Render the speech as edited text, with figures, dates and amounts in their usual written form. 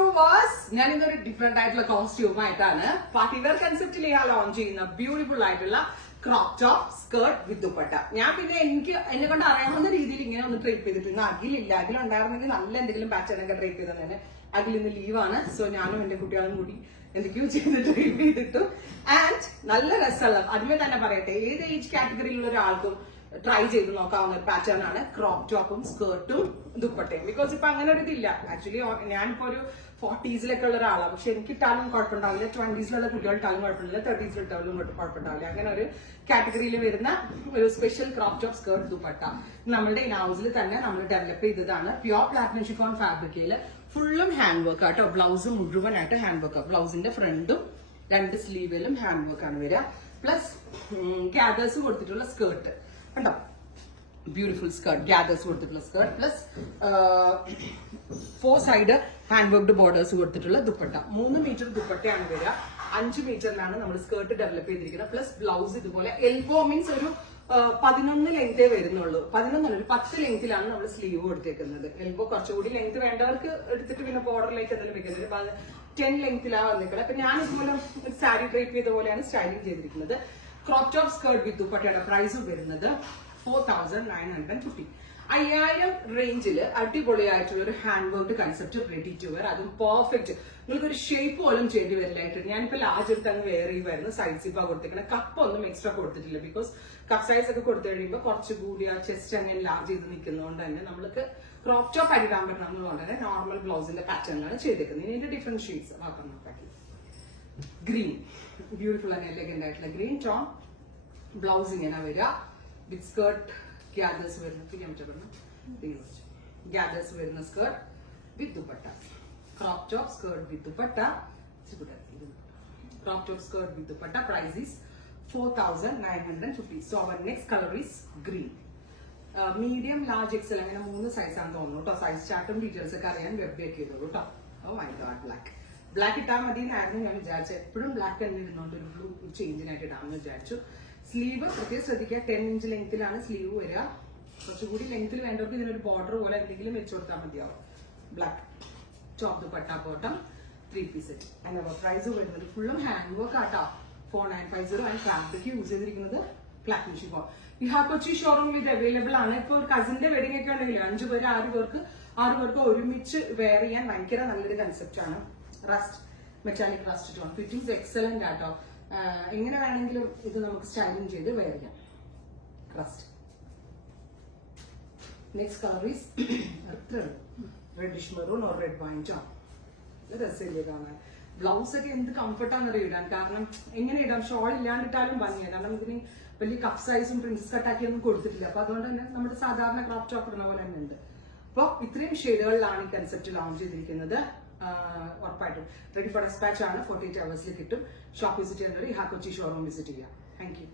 Viewers, ഞാൻ ഇന്നൊരു different ആയിട്ടുള്ള കോസ്റ്റ്യൂം ആയിട്ടാണ് പാർട്ടി വെയർ കൺസെപ്റ്റിൽ ഞാൻ ലോഞ്ച് ചെയ്യുന്ന ബ്യൂട്ടിഫുൾ ആയിട്ടുള്ള crop top skirt with dupatta. ഞാൻ പിന്നെ എന്നെ കൊണ്ട് അറിയാവുന്ന രീതിയിൽ ഇങ്ങനെ ഒന്ന് ട്രേപ്പ് ചെയ്തിട്ടുണ്ട്. അഖിലില്ല, അഖിലുണ്ടായിരുന്നെങ്കിൽ നല്ല എന്തെങ്കിലും പാറ്റേൺ ഒക്കെ ട്രേപ്പ് ചെയ്ത് തന്നെ. അഖിൽ ഇന്ന് ലീവാണ്. സോ ഞാനും എന്റെ കുട്ടികളും കൂടി എന്തൊക്കെയോ ചെയ്ത് ട്രേപ്പ് ചെയ്തിട്ടു. ആൻഡ് നല്ല രസമുള്ള, അതിൽ തന്നെ പറയട്ടെ, ഏത് ഏജ് കാറ്റഗറിയിലുള്ള ഒരാൾക്കും ട്രൈ ചെയ്ത് നോക്കാവുന്ന ഒരു പാറ്റേൺ ആണ് ക്രോപ്പ് ടോപ്പും സ്കേർട്ടും ദുപ്പട്ടയും. ബിക്കോസ് ഇപ്പൊ അങ്ങനെ ഒരു ഇതില്ല. ആക്ച്വലി ഞാനിപ്പോ ഒരു 40s ഉള്ള ഒരാളാണ്. പക്ഷെ എനിക്ക് ഇട്ടാലും കുഴപ്പമുണ്ടാവില്ല, 20s കുട്ടികൾ ഇട്ടാലും കുഴപ്പമില്ല, 30s ഇട്ടാലും കുഴപ്പമുണ്ടാവില്ല. അങ്ങനെ ഒരു കാറ്റഗറിയിൽ വരുന്ന ഒരു special crop top skirt dupatta നമ്മളുടെ ഇൻ ഹൗസിൽ തന്നെ നമ്മൾ ഡെവലപ്പ് ചെയ്തതാണ്. പ്യോർ പ്ലാറ്റിനം ഷിഫോൺ ഫാബ്രിക്കയില് ഫുള്ളും ഹാൻഡ് വർക്ക് ആട്ടോ. ബ്ലൗസ് മുഴുവനായിട്ട് ഹാൻഡ് വർക്ക്. ബ്ലൗസിന്റെ ഫ്രണ്ടും 2 സ്ലീവിലും ഹാൻഡ് വർക്ക് ആണ് വരിക. പ്ലസ് ഗ്യാദേഴ്സ് കൊടുത്തിട്ടുള്ള സ്കേർട്ട് കണ്ടോ, ബ്യൂട്ടിഫുൾ സ്കേർട്ട്, ഗ്യാദേഴ്സ് കൊടുത്തിട്ടുള്ള skirt plus 4 side hand worked borders കൊടുത്തിട്ടുള്ള ദുപ്പട്ട. 3 മീറ്റർ ദുപ്പട്ടയാണ് വരിക. 5 മീറ്ററിലാണ് നമ്മൾ സ്കേർട്ട് ഡെവലപ്പ് ചെയ്തിരിക്കുന്നത്. പ്ലസ് ബ്ലൗസ് ഇതുപോലെ എൽബോ മീൻസ് ഒരു 11 ലെങ്തേ വരുന്നുള്ളൂ. 11 ഒരു 10 ലെങ്തിലാണ് നമ്മൾ സ്ലീവ് കൊടുത്തേക്കുന്നത്. എൽബോ കുറച്ചുകൂടി ലെങ്ത് വേണ്ടവർക്ക് എടുത്തിട്ട് പിന്നെ ബോർഡറിലേക്ക് എന്തെങ്കിലും വെക്കുന്നത് 10 ലെങ്തിലാണ് വന്നിരിക്കുന്നത്. അപ്പൊ ഞാൻ ഇതുപോലെ സാരി ഡ്രേപ്പ് ചെയ്ത പോലെയാണ് സ്റ്റൈലിംഗ് ചെയ്തിരിക്കുന്നത്. ക്രോപ്പ് ടോപ്പ് സ്കേർട്ട് വിത്ത് ദുപ്പട്ടയുടെ പ്രൈസ് വരുന്നത് 4950. 5000 റേഞ്ചില് അടിപൊളിയായിട്ടുള്ള ഒരു hand work concept ready to wear. അതും പെർഫെക്റ്റ്. നിങ്ങൾക്ക് ഒരു ഷേപ്പ് പോലും ചെയ്യേണ്ടി വരില്ലായിട്ട്. ഞാനിപ്പോ ലാർജ് എടുത്ത് അങ്ങ് വെയർ ചെയ്യുമായിരുന്നു. സൈഡ് സിപ്പാ കൊടുത്തിരിക്കുന്നത്. കപ്പ് ഒന്നും എക്സ്ട്രാ കൊടുത്തിട്ടില്ല. ബിക്കോസ് കപ്പ് സൈസ് ഒക്കെ കൊടുത്തു കഴിയുമ്പോൾ കുറച്ചുകൂടി ആ ചെസ്റ്റ് അങ്ങനെ ലാർജ് ചെയ്ത് നിൽക്കുന്നതുകൊണ്ട് തന്നെ നമ്മൾക്ക് ക്രോപ്പ് ടോപ്പ് അടിക്കാൻ പറ്റുന്നതുകൊണ്ട് തന്നെ നോർമൽ ബ്ലൗസിന്റെ പാറ്റേണിലാണ് ചെയ്തേക്കുന്നത്. ഇതിന്റെ ഡിഫറെന്റ് ഷെയ്ഡ്സ് നോക്കാം. ഗ്രീൻ, ബ്യൂട്ടിഫുൾ ആൻഡ് എലഗന്റ് ആയിട്ടുള്ള ഗ്രീൻ ടോൺ. ബ്ലൗസ് ഇങ്ങനെ വരിക വിത്ത് സ്കേർട്ട്, ഗ്യാദേഴ്സ് വരുന്ന ഗ്യാദേഴ്സ് വരുന്ന skirt with dupatta. Crop top skirt with dupatta. Crop top skirt with dupatta. Price is 4950. So our next colour is green. Medium, large, XL അങ്ങനെ 3 സൈസാണ് തോന്നുന്നു കേട്ടോ. Size ചാർട്ടും details ഒക്കെ അറിയാൻ വെബ് ചെയ്തോളൂ കേട്ടോ. ഓ മൈ ഗോഡ്, ബ്ലാക്ക് ഇട്ടാൽ മതി എന്നായിരുന്നു ഞാൻ വിചാരിച്ചത്. എപ്പോഴും ബ്ലാക്ക് തന്നെ ഇരുന്നോണ്ട് ഒരു ബ്ലൂ ചേഞ്ചിനായിട്ട് ഇടാമെന്ന് വിചാരിച്ചു. സ്ലീവ് പ്രത്യേകം ശ്രദ്ധിക്കുക, 10 ഇഞ്ച് ലെങ്ത്തിലാണ് സ്ലീവ് വരിക. കുറച്ചുകൂടി ലെങ്ത്തിൽ വേണ്ടവർക്ക് ഇതിനൊരു ബോർഡർ പോലെ എന്തെങ്കിലും വെച്ചു കൊടുത്താൽ മതിയാവും. Black top dupatta bottom 3 piece set. എന്താ പ്രൈസ് വരുന്നത് ഫുള്ളും ഹാൻഡ് വർക്ക് ആട്ടോ. 4950. ആൻഡ് ഫാബ്രിക് യൂസ് ചെയ്തിരിക്കുന്നത് പ്ലാറ്റിനം ഷിഫോൺ. ഈ കൊച്ചി ഷോറൂമിൽ ഇത് അവൈലബിൾ ആണ്. ഇപ്പൊ ഒരു കസിന്റെ വെഡിങ് ഒക്കെ ഉണ്ടെങ്കിൽ 5 പേര് 6 പേർക്ക് ഒരുമിച്ച് വെയർ ചെയ്യാൻ ഭയങ്കര നല്ലൊരു കൺസെപ്റ്റ് ആണ്. Rust, metallic rust tone. Fittings excellent ആട്ടോ. എങ്ങനെ വേണമെങ്കിലും ഇത് നമുക്ക് സ്റ്റൈലിംഗ് ചെയ്ത് വെയർ ചെയ്യാം. Rust. Next colour is reddish maroon or red wine tone. രസമില്ലേ കാണാൻ. ബ്ലൗസ് ഒക്കെ എന്ത് കംഫർട്ടാണെന്നറിയാം ഇടാൻ. കാരണം എങ്ങനെ ഇടാം, ഷോൾ ഇല്ലാണ്ടിട്ടാലും ഭംഗിയാണ്. കാരണം ഇതിന് വലിയ കപ്പ് സൈസും പ്രിൻസസ് കട്ടാക്കി ഒന്നും കൊടുത്തിട്ടില്ല. അപ്പൊ അതുകൊണ്ട് തന്നെ നമ്മുടെ സാധാരണ ക്രോപ്പ് ടോപ്പ് ഇടുന്ന പോലെ തന്നെ ഉണ്ട്. അപ്പോൾ ഇത്രയും ഷെയ്ഡുകളിലാണ് ഈ കൺസെപ്റ്റ് ലോഞ്ച് ചെയ്തിരിക്കുന്നത്. ഉറപ്പായിട്ടും റെഡി ഫോർ ഡെസ്പാച്ച് ആണ്. 48 hours കിട്ടും. ഷോപ്പ് വിസിറ്റ് ചെയ്യുന്നവർ കൊച്ചി ഷോറൂം വിസിറ്റ് ചെയ്യാം. Thank you.